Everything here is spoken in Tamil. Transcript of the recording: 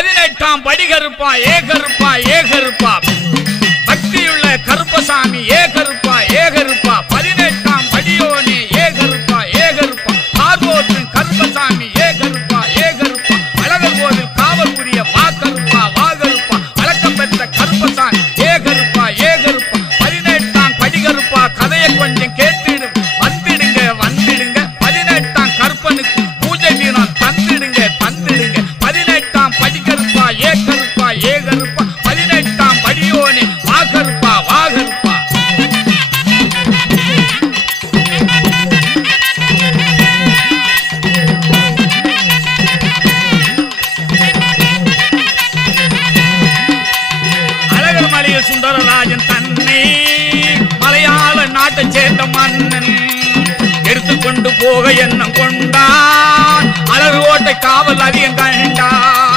18ஆம் படி கருப்பா ஏகருப்பா ஏகருப்பா பக்தியுள்ள கருப்பசாமி ஏகருப்பா ஏகருப்பா 18ஆம் படியோனே ஏகருப்பா ஏகருப்பா பார்வோற்றும் கருப்பசாமி ஏகருப்பா ஏகருப்பா அழகர் கோவில் காவல் புரிய வாகருப்பா வாகருப்பா வழக்கம் பெற்ற கருப்பசாமி ஏகருப்பா ஏகருப்பா 18ஆம் படி கருப்பா கதையை கொஞ்சம் கேட்டிடும் வந்துடுங்க வந்துடுங்க 18ஆம் கருப்பனுக்கு பூஜை தீனம் தந்துடுங்க தந்துடுங்க 18ஆம் படி கருப்பா ஏகருப்பா ஏகருப்பா 18ஆம் படியோனே வாகருப்பா வாகருப்பா அழகர் மலையில் சுந்தரராஜன் தன்னை மலையாள நாட்டை சேர்ந்த மன்னன் எடுத்துக்கொண்டு போக எண்ணம் கொண்டான் அழகு ஓட்டை காவல் அதிகம் கண்டான்